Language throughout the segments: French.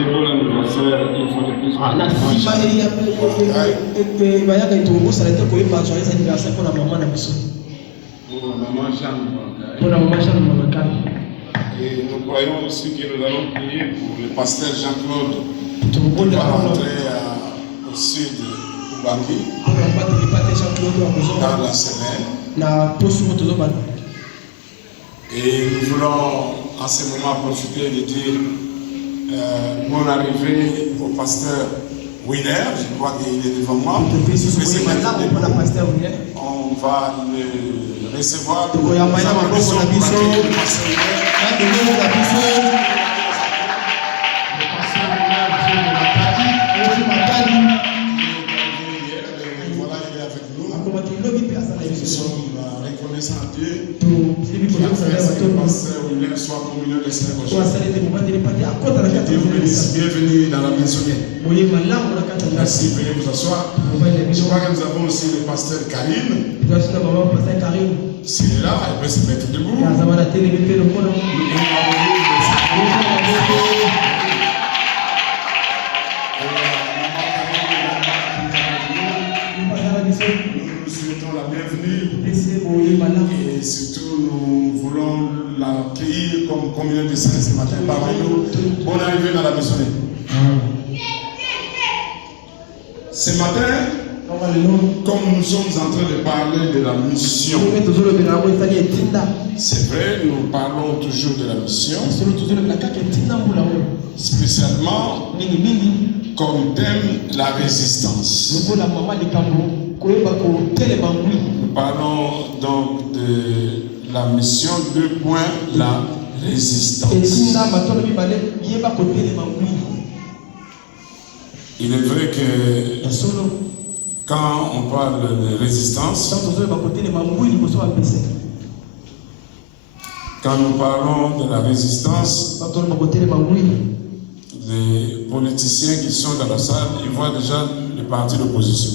souhaiter bon anniversaire une fois de plus. Et nous croyons aussi que nous allons prier pour le pasteur Jean-Claude qui va rentrer au sud de Ubangi dans la semaine. Et nous voulons en ce moment profiter de dire bonne arrivée au pasteur Willer. Je crois qu'il est devant moi. On va le recevoir. Nous sommes reconnaissants à Dieu qui a fait que le pasteur Willer soit communion de Seigneur aujourd'hui. Bienvenue dans la maisonnée. Merci, veuillez vous asseoir. Je crois que nous avons aussi le pasteur Karim. S'il est là, il peut se mettre debout. Nous souhaitons la bienvenue et surtout nous voulons l'accueillir comme communion de saints ce matin parmi nous. Bonne arrivée dans la maisonnée. Ce matin, comme nous sommes en train de parler de la mission, c'est vrai, nous parlons toujours de la mission, spécialement comme thème la résistance. Nous parlons donc de la mission 2 points, la résistance. Il est vrai que quand on parle de résistance, quand nous parlons de la résistance, les politiciens qui sont dans la salle, ils voient déjà le parti d'opposition.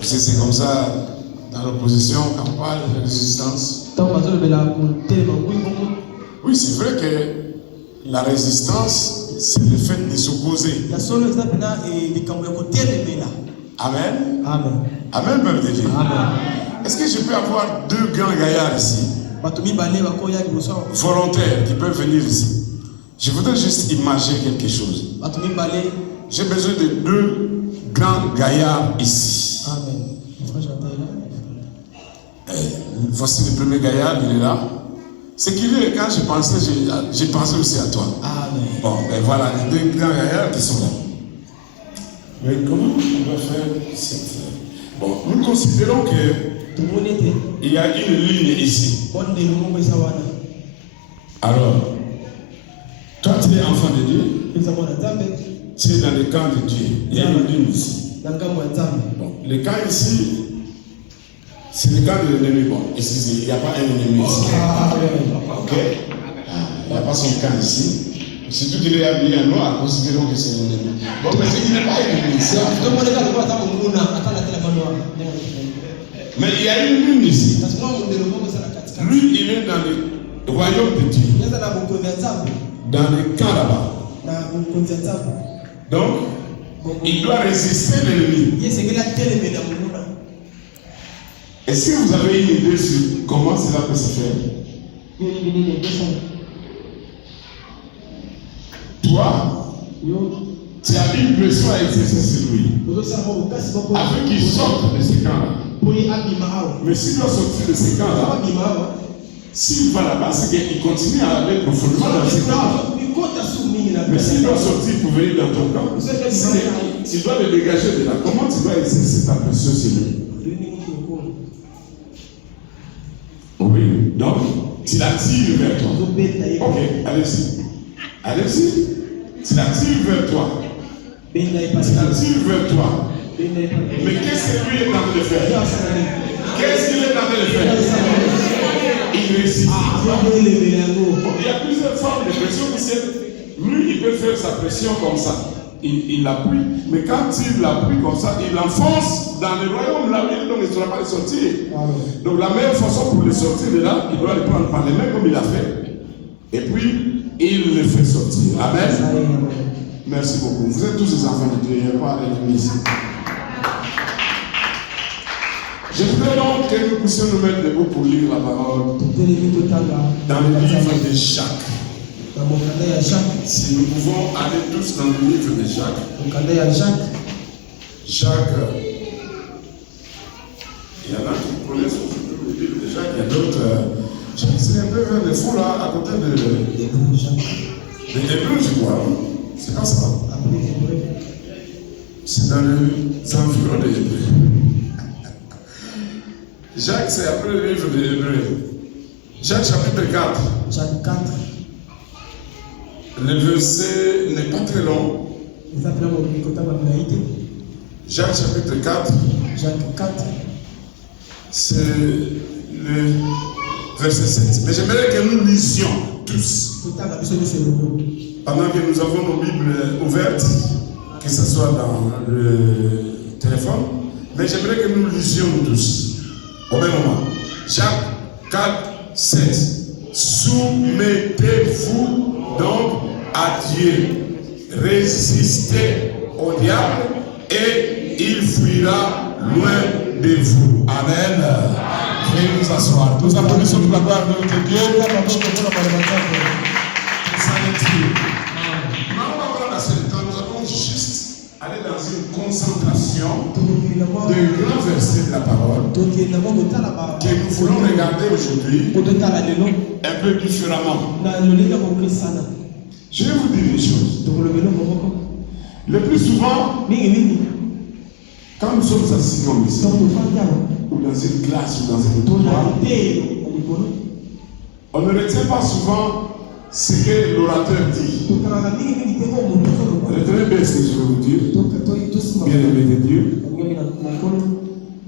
C'est comme ça dans l'opposition quand on parle de résistance. Oui, c'est vrai que la résistance, c'est le fait de s'opposer. Amen. Amen. Amen, peuple de Dieu. Est-ce que je peux avoir 2 grands gaillards ici, volontaires, qui peuvent venir ici? Je voudrais juste imaginer quelque chose. J'ai besoin de 2 grands gaillards ici. Amen. Voici le premier gaillard, il est là. C'est qu'il est, quand je pensais, j'ai pensé aussi à toi. Amen. Bon, ben voilà, les 2 grands gaillards qui sont là. Mais comment on va faire cette... Bon, nous considérons qu'il y a une ligne ici. Alors, toi tu es enfant de Dieu, tu es dans le camp de Dieu. Il y a une ligne ici. Bon, le camp ici, c'est le camp de l'ennemi. Bon, excusez, il n'y a pas un ennemi ici. Ok? Il n'y a pas son camp ici. Surtout qu'il est habillé en noir, considérons que c'est un ennemi. Bon, mais il n'est pas ennemi ici. Mais il y a une lune ici. Lui, il est dans le royaume de Dieu. Dans le camp là-bas. Donc, il doit résister l'ennemi. Est-ce que vous avez une idée sur comment cela peut se faire? Toi, tu as une pression à exercer sur lui, afin qu'il sorte de ce camp-là. Mais s'il doit sortir de ce camp-là, s'il va là-bas, c'est qu'il continue à aller profondément dans ce camp-là. Mais s'il doit sortir pour venir dans ton camp, tu dois le dégager de là. Comment tu dois exercer ta pression sur lui? Oui, donc tu l'attires vers toi. Ok, allez-y. Allez-y. Tu l'attires vers toi. Tu l'attires vers toi. Mais qu'est-ce que lui est en train de faire? Qu'est-ce qu'il est en train de faire? Il résiste. Il y a plusieurs formes de pression. Lui, il peut faire sa pression comme ça. Il l'appuie. Mais quand il l'appuie comme ça, il l'enfonce dans le royaume là où il ne sera pas le sortir. Donc la meilleure façon pour le sortir de là, il doit le prendre par les mains comme il a fait. Et puis, il le fait sortir. Amen. Merci beaucoup. Vous êtes tous des enfants de Dieu. Il n'y a pas d'ennemi ici. Je voudrais donc que nous puissions nous mettre debout pour lire la parole dans le livre de Jacques. Si nous pouvons aller tous dans le livre de Jacques. Jacques, il y en a qui connaissent le livre de Jacques, il y a d'autres. C'est un peu vers le fond là, à côté de l'Hébreu, je crois. C'est pas ça. C'est dans les environs de l'Hébreu. Jacques, c'est après le livre de l'Hébreu. Jacques chapitre 4. Jacques 4. Le verset n'est pas très long. Jacques chapitre 4. Jacques 4. C'est le verset 7. Mais j'aimerais que nous lisions tous. Pendant que nous avons nos Bibles ouvertes, que ce soit dans le téléphone, mais j'aimerais que nous lisions tous au même moment. Jacques 4, 7. Soumettez-vous donc à Dieu. Résistez au diable et il fuira loin de vous. Amen. Veuillez nous asseoir. Nous applaudissons pour la gloire de notre Dieu. Nous allons juste aller dans une concentration d'un grand verset de la parole que nous voulons regarder aujourd'hui un peu différemment. Je vais vous dire une chose. Le plus souvent, quand nous sommes assis comme ici, ou dans une classe, ou dans un auditoire, on ne retient pas souvent ce que l'orateur dit. Retenez bien ce que je vais vous dire, bien aimé de Dieu.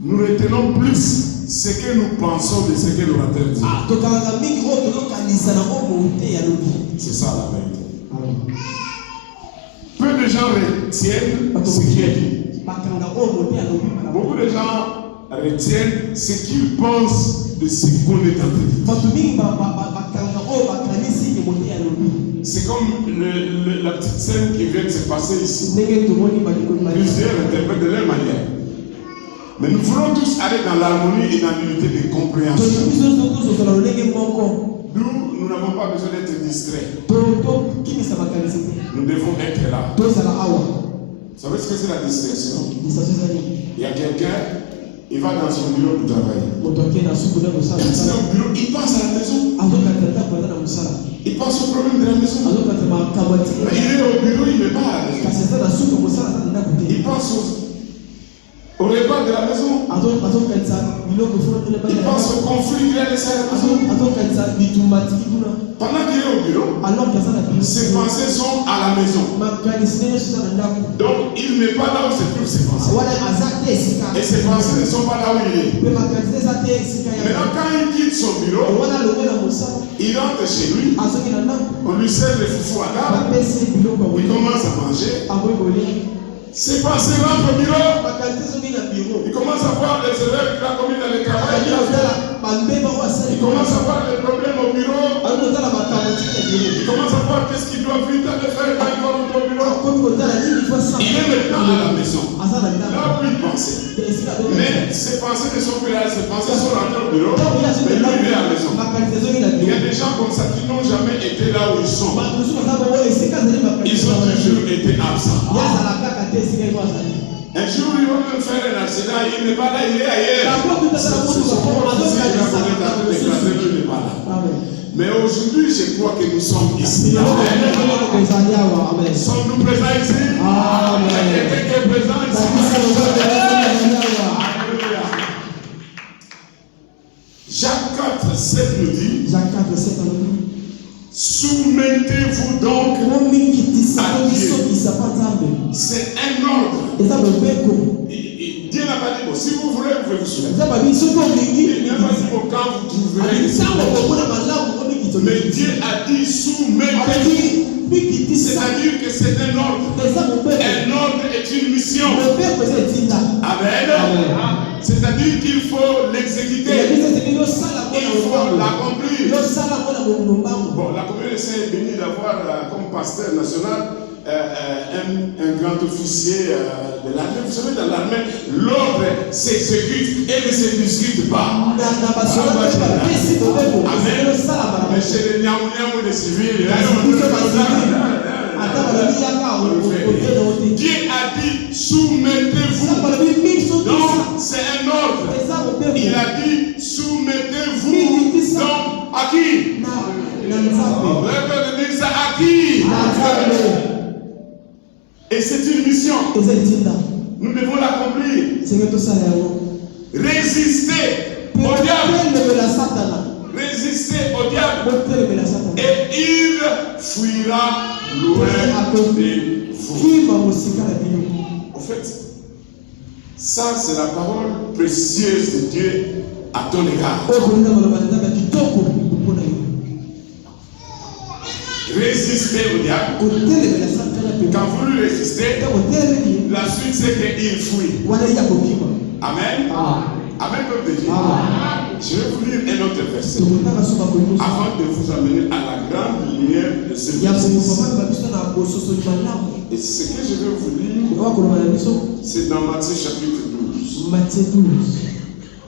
Nous retenons plus ce que nous pensons de ce que l'orateur dit. C'est ça la vérité. Peu de gens retiennent ce qui est dit. Beaucoup de gens retiennent ce qu'ils pensent de ce qu'on est en train de dire. C'est comme la petite scène qui vient de se passer ici. Plusieurs interprètent de leur manière. Mais nous voulons tous aller dans l'harmonie et dans l'unité de compréhension. Nous n'avons pas besoin d'être distraits. Nous devons être là. Vous savez ce que c'est la distraction? Il y a quelqu'un, il va dans son bureau pour travailler. Quand il est au bureau, il pense à la maison. Il pense au problème de la maison. Mais il est au bureau, il n'est pas à la maison. Il pense au repas de la maison. Il pense au conflit qu'il y a laissé à la maison. Pendant qu'il est au bureau, ses pensées sont à la maison. Donc il n'est pas là où se trouvent ses pensées. Et ses pensées ne sont pas là où il est. Maintenant quand il quitte son bureau, il rentre chez lui. On lui sert le foufou à table. Il commence à manger. Ses pensées rentrent au bureau. Il commence à voir les erreurs qu'il a commis dans le travail. Il commence à voir les problèmes au bureau. Il commence à voir qu'est-ce qu'il doit vite aller faire quand il va au bureau. Il est maintenant à la maison. Là où il pensait. Mais ses pensées ne sont plus là. Ses pensées sont rentrées au bureau. Mais lui, il est à la maison. Il y a des gens comme ça qui n'ont jamais été là où ils sont. Ils ont toujours été absents. Un jour, ils vont même faire un accident, il n'est pas là, il est ailleurs. Mais aujourd'hui, je crois que nous sommes ici. Sommes-nous présents ici? Quelqu'un qui est présent ici? Jacques 4, 7 nous dit. Soumettez-vous donc à Dieu. C'est un ordre. Dieu n'a pas dit, bon, si vous voulez, vous pouvez vous soumettre. Il n'a pas dit, bon, quand vous trouverez. Mais Dieu a dit, soumettez-vous. C'est-à-dire que c'est un ordre. Un ordre est une mission. Amen. C'est-à-dire qu'il faut l'exécuter. Il faut l'accomplir. Bon, l'accomplir comme pasteur national un grand officier de l'armée. Vous savez, dans l'armée, l'ordre s'exécute et ne se discute pas. Amen. Mais chez les niaou des civils, Dieu a dit soumettez-vous. Donc c'est un ordre. Il a dit soumettez-vous. Donc à qui? À qui? Et c'est une mission. Nous devons l'accomplir. Résister au diable. Résister au diable. Et il fuira loin de vous. En fait, ça c'est la parole précieuse de Dieu à ton égard. Résister au diable. Quand vous lui résistez, la suite c'est qu'il fuit. Amen. Amen, peuple de Dieu. Je vais vous lire un autre verset avant de vous amener à la grande lumière de ce verset. Et ce que je vais vous lire, c'est dans Matthieu chapitre 12.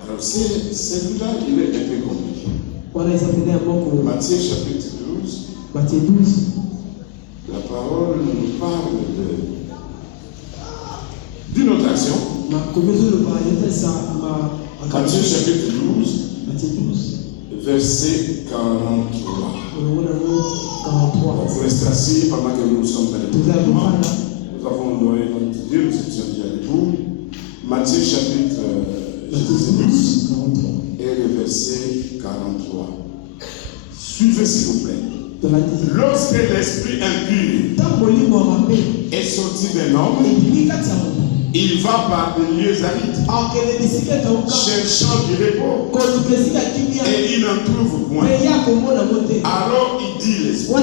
Alors celui-là, il est un peu compliqué. Matthieu chapitre 12. La parole nous parle d'une autre action. Matthieu chapitre 12, verset 43. Vous restez assis pendant que nous sommes dans le mouvement. Nous avons honoré notre Dieu, nous étions déjà debout. Matthieu chapitre 12 et le verset 43. Suivez s'il vous plaît. Lorsque l'esprit impur est sorti d'un homme, il va par des lieux arides, cherchant du repos, et il n'en trouve point. Alors il dit l'esprit,